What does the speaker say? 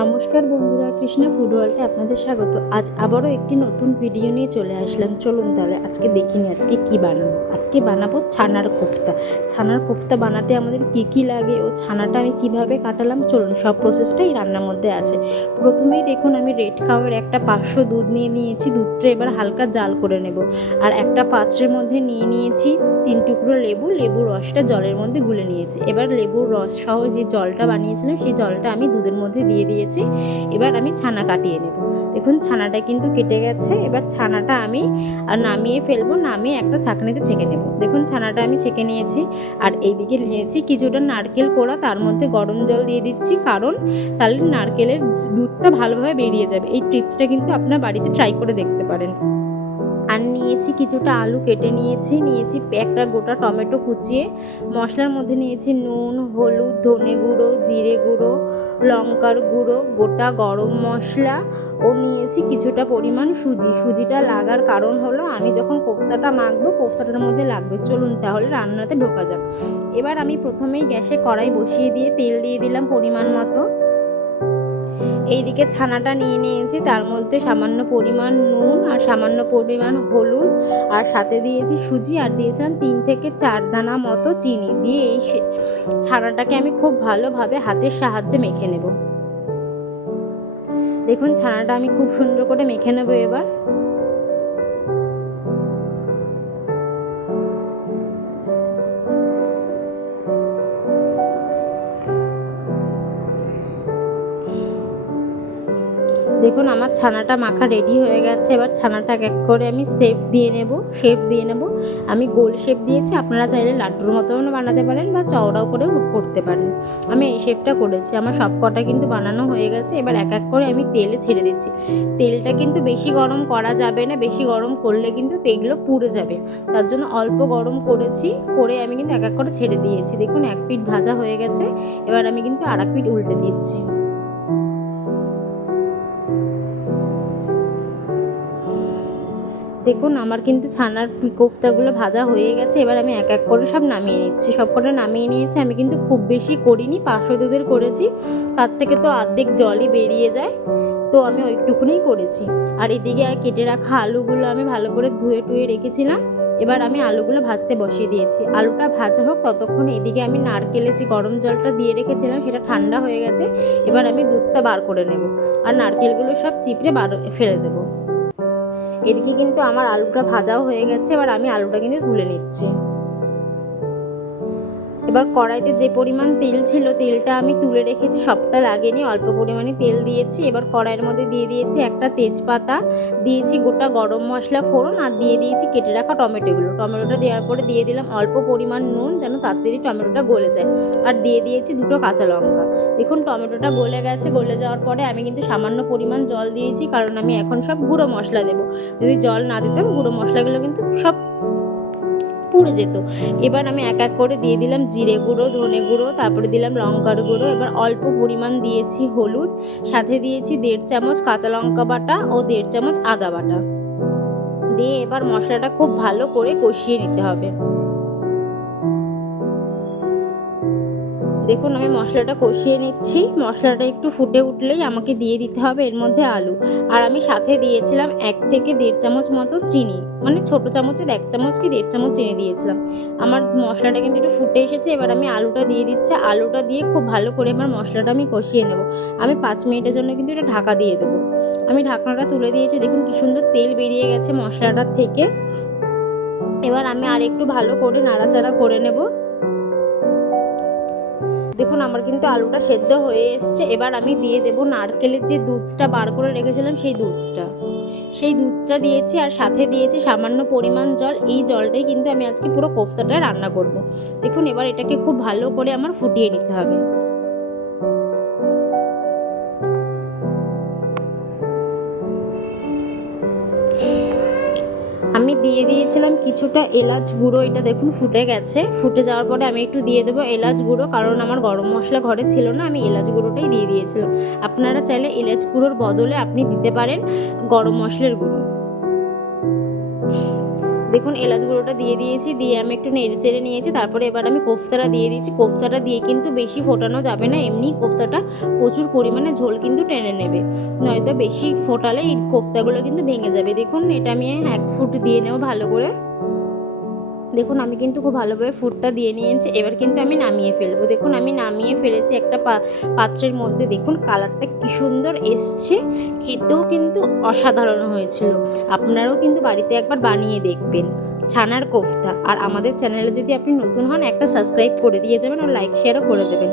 নমস্কার বন্ধুরা, কৃষ্ণা ফুড ওয়ার্ল্ডে আপনাদের স্বাগত। আজ আবারও একটি নতুন ভিডিও নিয়ে চলে আসলাম। চলুন তাহলে আজকে দেখিনি আজকে কি বানাবো। আজকে বানাবো ছানার কোফতা। ছানার কোফতা বানাতে আমাদের কি কি লাগে ও ছানাটা আমি কীভাবে কাটালাম? চলুন, সব প্রসেসটাই রান্নার মধ্যে আছে। প্রথমেই দেখুন, আমি রেড কাউয়ের একটা পাঁচশো দুধ নিয়ে নিয়েছি। দুধটা এবার হালকা জাল করে নেব। আর একটা পাত্রের মধ্যে নিয়ে নিয়েছি তিন টুকরো লেবু। লেবুর রসটা জলের মধ্যে গুলে নিয়েছি। এবার লেবুর রস সহ যে জলটা বানিয়েছিলাম, সেই জলটা আমি দুধের মধ্যে দিয়ে দিয়ে দিয়েছি। এবার আমি ছানা কাটিয়ে নেব। দেখুন, ছানাটা কিন্তু কেটে গেছে। এবার ছানাটা আমি নামিয়ে ফেলব, নামিয়ে একটা ছাঁকনিতে ছেঁকে নেব। দেখুন, ছানাটা আমি ছেঁকে নিয়েছি। আর এইদিকে নিয়েছি কিছুটা নারকেল কোড়া। তার মধ্যে গরম জল দিয়ে দিচ্ছি, কারণ তাহলে নারকেলের দুধটা ভালোভাবে বেরিয়ে যাবে। এই টিপসটা কিন্তু আপনার বাড়িতে ট্রাই করে দেখতে পারেন। আর নিয়েছি, কিছুটা আলু কেটে নিয়েছি নিয়েছি একটা গোটা টমেটো কুচিয়ে। মশলার মধ্যে নিয়েছি নুন, হলুদ, ধনে গুঁড়ো, জিরে গুঁড়ো, লঙ্কার গুঁড়ো, গোটা গরম মশলা। ও নিয়েছি কিছুটা পরিমাণ সুজি। সুজিটা লাগার কারণ হলো আমি যখন কোফতাটা মাখবো, কোফতাটার মধ্যে লাগবে। চলুন তাহলে রান্নাতে ঢোকা যাক। এবার আমি প্রথমেই গ্যাসে কড়াই বসিয়ে দিয়ে তেল দিয়ে দিলাম পরিমাণ মতো। এইদিকে ছানাটা নিয়ে নিয়েছি। তার মধ্যে সামান্য পরিমাণ নুন আর সামান্য পরিমাণ হলুদ আর সাথে দিয়েছি সুজি আর দিয়েছিলাম তিন থেকে চার দানা মতো চিনি দিয়ে এই ছানাটাকে আমি খুব ভালোভাবে হাতের সাহায্যে মেখে নেব। দেখুন ছানাটা আমি খুব সুন্দর করে মেখে নেব এবার। দেখুন, আমার ছানাটা মাখা রেডি হয়ে গেছে। এবার ছানাটা এক করে আমি শেফ দিয়ে নেব শেফ দিয়ে নেব। আমি গোল শেপ দিয়েছি, আপনারা চাইলে লাড্ডুর মতনও বানাতে পারেন বা চওড়াও করেও করতে পারেন। আমি এই শেফটা করেছি, আমার সব কটা কিন্তু বানানো হয়ে গেছে। এবার এক এক করে আমি তেলে ছেড়ে দিচ্ছি। তেলটা কিন্তু বেশি গরম করা যাবে না, বেশি গরম করলে কিন্তু তেলগুলো পুড়ে যাবে। তার জন্য অল্প গরম করেছি, করে আমি কিন্তু এক এক করে ছেড়ে দিয়েছি। দেখুন, এক পিঠ ভাজা হয়ে গেছে। এবার আমি কিন্তু আর এক পিঠ উল্টে দিচ্ছি। দেখুন, আমার কিন্তু ছানার কোফতাগুলো ভাজা হয়ে গেছে, এবার আমি এক এক করে সব নামিয়ে নিচ্ছি। সব কটা নামিয়ে নিয়েছি, আমি কিন্তু খুব বেশি করিনি পাঁচশো দুধের করেছি। তার থেকে তো অর্ধেক জলই বেরিয়ে যায়, তো আমি ওইটুকুনি করেছি। আর এদিকে আর কেটে রাখা আলুগুলো আমি ভালো করে ধুয়ে টুয়ে রেখেছিলাম, এবার আমি আলুগুলো ভাজতে বসিয়ে দিয়েছি। আলুটা ভাজা হোক, ততক্ষণ এদিকে আমি নারকেলের যে গরম জলটা দিয়ে রেখেছিলাম, সেটা ঠান্ডা হয়ে গেছে, এবার আমি দুধটা বার করে নেব। আর নারকেলগুলো সব চিপড়ে বার, ফেলে দেবো। এদিকে কিন্তু আমার আলুটা ভাজাও হয়ে গেছে এবার আমি আলুটা কিন্তু তুলে নিচ্ছি। এবার কড়াইতে যে পরিমাণ তেল ছিল, তেলটা আমি তুলে রেখেছি। সবটা লাগেনি, অল্প পরিমাণে তেল দিয়েছি। এবার কড়াইয়ের মধ্যে দিয়ে দিয়েছি একটা তেজপাতা। দিয়েছি গোটা গরম মশলা ফোড়ন আর দিয়ে দিয়েছি কেটে রাখা টমেটোগুলো। টমেটোটা দেওয়ার পরে দিয়ে দিলাম অল্প পরিমাণ নুন যেন তাড়াতাড়ি টমেটোটা গলে যায়। আর দিয়ে দিয়েছি দুটো কাঁচা লঙ্কা। দেখুন, টমেটোটা গলে গেছে। গলে যাওয়ার পরে আমি কিন্তু সামান্য পরিমাণ জল দিয়েছি, কারণ আমি এখন সব গুঁড়ো মশলা দেবো। যদি জল না দিতাম, গুঁড়ো মশলাগুলো কিন্তু সব পুড়ে যেত। এবার আমি এক এক করে দিয়ে দিলাম জিরে গুঁড়ো, ধনে গুঁড়ো, তারপরে দিলাম লঙ্কার গুঁড়ো, এবার অল্প পরিমাণ দিয়েছি হলুদ, সাথে দিয়েছি দেড় চামচ কাঁচা লঙ্কা বাটা ও দেড় চামচ আদা বাটা। দিয়ে এবার মশলাটা খুব ভালো করে কষিয়ে নিতে হবে। দেখুন, আমি মশলাটা কষিয়ে নিচ্ছি। মশলাটা একটু ফুটে উঠলেই আমাকে দিয়ে দিতে হবে এর মধ্যে আলু। আর আমি সাথে দিয়েছিলাম এক থেকে দেড় চামচ মতো চিনি। মানে ছোট চামচের এক চামচ কি দেড় চামচ চিনি দিয়েছিলাম। আমার মশলাটা কিন্তু একটু ফুটে এসেছে, এবার আমি আলুটা দিয়ে দিচ্ছি। আলুটা দিয়ে খুব ভালো করে আমার মশলাটা আমি কষিয়ে নেব। আমি পাঁচ মিনিটের জন্য কিন্তু এটা ঢাকা দিয়ে দেবো। আমি ঢাকনাটা তুলে দিয়েছি। দেখুন, কি সুন্দর তেল বেরিয়ে গেছে মশলাটার থেকে। এবার আমি আর একটু ভালো করে নাড়াচাড়া করে নেব। দেখুন, আমার কিন্তু আলুটা সেদ্ধ হয়ে এসছে। এবার আমি দিয়ে দেব নারকেলের যে দুধটা বার করে রেখেছিলাম, সেই দুধটা। সেই দুধটা দিয়েছি আর সাথে দিয়েছি সামান্য পরিমাণ জল। এই জলটাই কিন্তু আমি আজকে পুরো কোফতাটা রান্না করব। দেখুন, এবার এটাকে খুব ভালো করে আমার ফুটিয়ে নিতে হবে। দিয়ে দিয়েছিলাম কিছুটা এলাচ গুঁড়ো, এটা দেখুন ফুটে গেছে। ফুটে যাওয়ার পরে আমি একটু দিয়ে দেবো এলাচ গুঁড়ো, কারণ আমার গরম মশলা ঘরে ছিল না, আমি এলাচ গুঁড়োটাই দিয়ে দিয়েছিলাম। আপনারা চাইলে এলাচ গুঁড়োর বদলে আপনি দিতে পারেন গরম মশলার গুঁড়ো। দেখুন, এলাচ গুঁড়োটা দিয়ে দিয়েছি, দিয়ে আমি একটু নেড়ে চেড়ে নিয়েছি, তারপরে এবার আমি কোফতাটা দিয়ে দিয়েছি কোফতাটা দিয়ে কিন্তু বেশি ফোটানো যাবে না, এমনি কোফতাটা প্রচুর পরিমাণে ঝোল কিন্তু টেনে নেবে। নয়তো বেশি ফোটালে এই কোফতাগুলো কিন্তু ভেঙে যাবে। দেখুন, এটা আমি এক ফুট দিয়ে নেব ভালো করে। দেখুন, আমি কিন্তু খুব ভালোভাবে ফুডটা দিয়ে নিয়েছি। এবার কিন্তু আমি নামিয়ে ফেলব। দেখুন, আমি নামিয়ে ফেলেছি একটা পাত্রের মধ্যে। দেখুন, কালারটা কি সুন্দর এসছে। খেতেও কিন্তু অসাধারণ হয়েছিল। আপনারাও কিন্তু বাড়িতে একবার বানিয়ে দেখবেন। ছানার কোফতা। আর আমাদের চ্যানেলে যদি আপনি নতুন হন, একটা সাবস্ক্রাইব করে দিয়ে যাবেন আর লাইক শেয়ারও করে দেবেন।